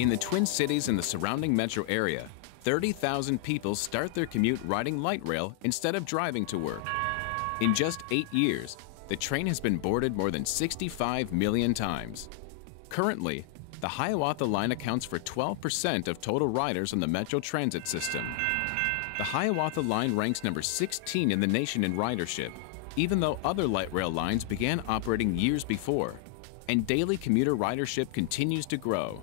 In the Twin Cities and the surrounding metro area, 30,000 people start their commute riding light rail instead of driving to work. In just 8 years, the train has been boarded more than 65 million times. Currently, the Hiawatha line accounts for 12% of total riders on the Metro Transit system. The Hiawatha line ranks number 16 in the nation in ridership, even though other light rail lines began operating years before, and daily commuter ridership continues to grow.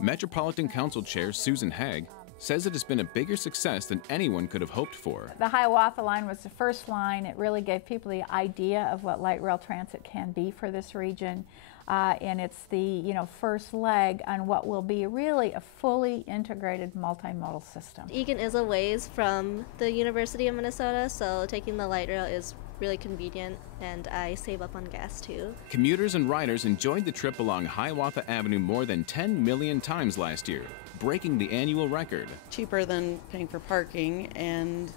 Metropolitan Council Chair Susan Haig says it has been a bigger success than anyone could have hoped for. The Hiawatha line was the first line. It really gave people the idea of what light rail transit can be for this region. And it's the first leg on what will be really a fully integrated multimodal system. Eagan is a ways from the University of Minnesota, so taking the light rail is really convenient, and I save up on gas too. Commuters and riders enjoyed the trip along Hiawatha Avenue more than 10 million times last year, breaking the annual record. Cheaper than paying for parking, and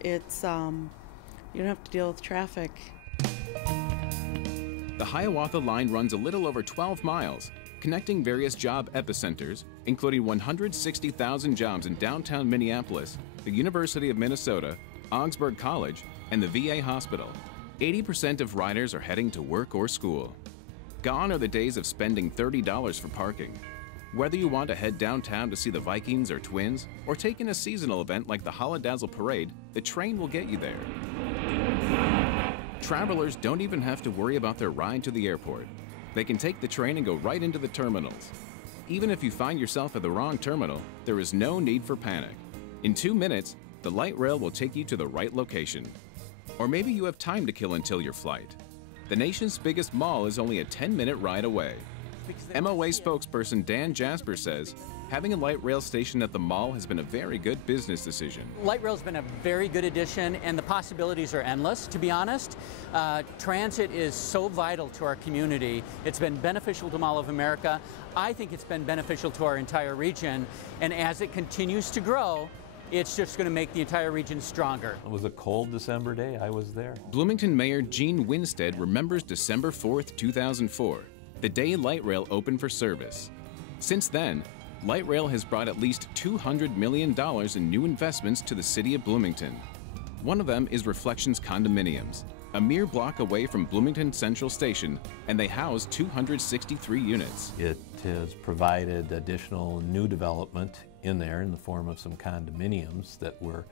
it's you don't have to deal with traffic. The Hiawatha line runs a little over 12 miles, connecting various job epicenters, including 160,000 jobs in downtown Minneapolis, the University of Minnesota, Augsburg College, and the VA hospital. 80% of riders are heading to work or school. Gone are the days of spending $30 for parking. Whether you want to head downtown to see the Vikings or Twins, or take in a seasonal event like the Holidazzle Parade, the train will get you there. Travelers don't even have to worry about their ride to the airport. They can take the train and go right into the terminals. Even if you find yourself at the wrong terminal, there is no need for panic. In 2 minutes, the light rail will take you to the right location. Or maybe you have time to kill until your flight. The nation's biggest mall is only a 10-minute ride away. MOA spokesperson Dan Jasper says having a light rail station at the mall has been a very good business decision. Light rail's been a very good addition, and the possibilities are endless, to be honest. Transit is so vital to our community. It's been beneficial to Mall of America. I think it's been beneficial to our entire region, and as it continues to grow, it's just going to make the entire region stronger. It was a cold December day. I was there. Bloomington Mayor Gene Winstead remembers December 4th, 2004, the day light rail opened for service. Since then, light rail has brought at least $200 million in new investments to the city of Bloomington. One of them is Reflections Condominiums, a mere block away from Bloomington Central Station, and they house 263 units. It has provided additional new development in there in the form of some condominiums that were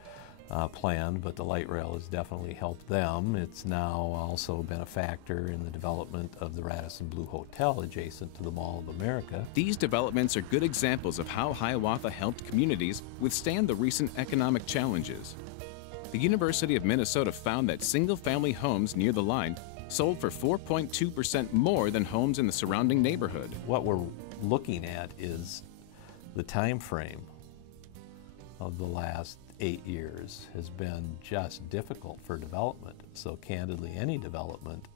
planned, but the light rail has definitely helped them. It's now also been a factor in the development of the Radisson Blu Hotel adjacent to the Mall of America. These developments are good examples of how Hiawatha helped communities withstand the recent economic challenges. The University of Minnesota found that single-family homes near the line sold for 4.2% more than homes in the surrounding neighborhood. What we're looking at is the time frame of the last 8 years has been just difficult for development. So candidly, any development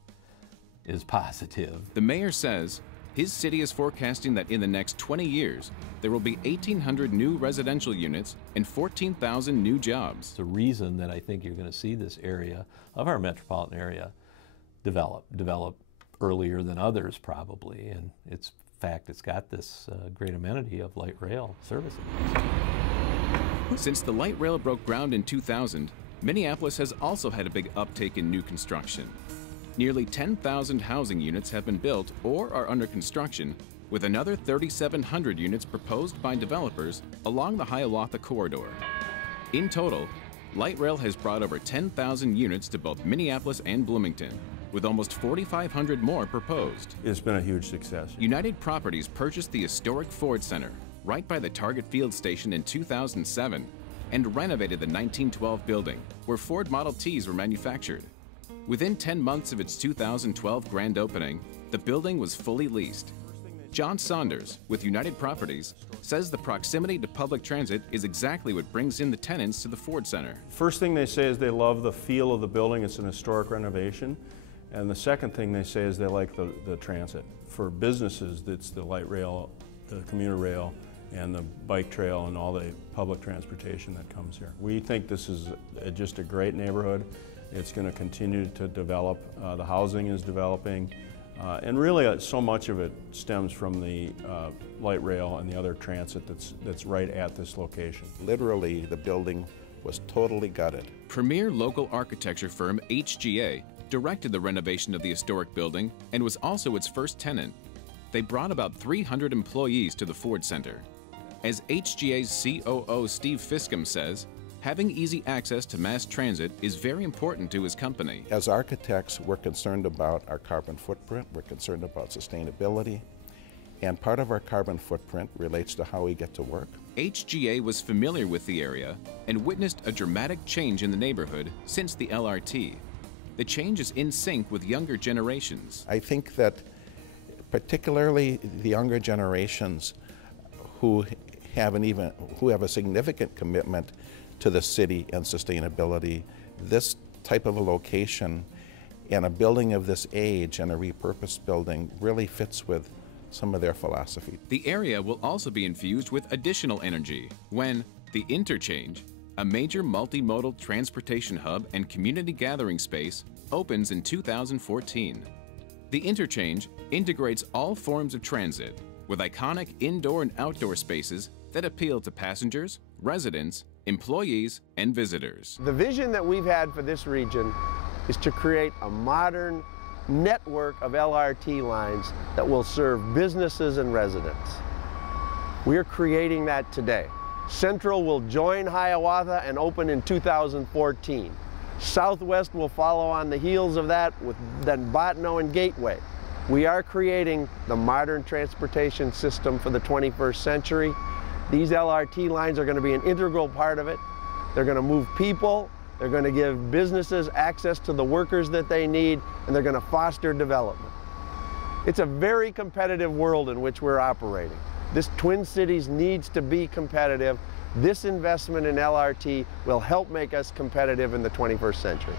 is positive. The mayor says his city is forecasting that in the next 20 years, there will be 1,800 new residential units and 14,000 new jobs. It's the reason that I think you're going to see this area of our metropolitan area develop earlier than others probably, and in fact it's got this great amenity of light rail services. Since the light rail broke ground in 2000, Minneapolis has also had a big uptake in new construction. Nearly 10,000 housing units have been built or are under construction, with another 3,700 units proposed by developers along the Hiawatha corridor. In total, light rail has brought over 10,000 units to both Minneapolis and Bloomington, with almost 4,500 more proposed. It's been a huge success. United Properties purchased the historic Ford Center right by the Target Field Station in 2007 and renovated the 1912 building where Ford Model Ts were manufactured. Within 10 months of its 2012 grand opening, the building was fully leased. John Saunders, with United Properties, says the proximity to public transit is exactly what brings in the tenants to the Ford Center. First thing they say is they love the feel of the building. It's an historic renovation. And the second thing they say is they like the transit. For businesses, it's the light rail, the commuter rail, and the bike trail and all the public transportation that comes here. We think this is just a great neighborhood. It's going to continue to develop. The housing is developing. And really, so much of it stems from the light rail and the other transit that's right at this location. Literally, the building was totally gutted. Premier local architecture firm HGA directed the renovation of the historic building and was also its first tenant. They brought about 300 employees to the Ford Center. As HGA's COO Steve Fiscum says, having easy access to mass transit is very important to his company. As architects, we're concerned about our carbon footprint, we're concerned about sustainability, and part of our carbon footprint relates to how we get to work. HGA was familiar with the area and witnessed a dramatic change in the neighborhood since the LRT. The change is in sync with younger generations. I think that particularly the younger generations who have a significant commitment to the city and sustainability, this type of a location and a building of this age and a repurposed building really fits with some of their philosophy. The area will also be infused with additional energy when the interchange, a major multimodal transportation hub and community gathering space, opens in 2014. The interchange integrates all forms of transit with iconic indoor and outdoor spaces that appeal to passengers, residents, employees, and visitors. The vision that we've had for this region is to create a modern network of LRT lines that will serve businesses and residents. We're creating that today. Central will join Hiawatha and open in 2014. Southwest will follow on the heels of that with then Bottineau and Gateway. We are creating the modern transportation system for the 21st century. These LRT lines are going to be an integral part of it. They're going to move people, they're going to give businesses access to the workers that they need, and they're going to foster development. It's a very competitive world in which we're operating. This Twin Cities needs to be competitive. This investment in LRT will help make us competitive in the 21st century.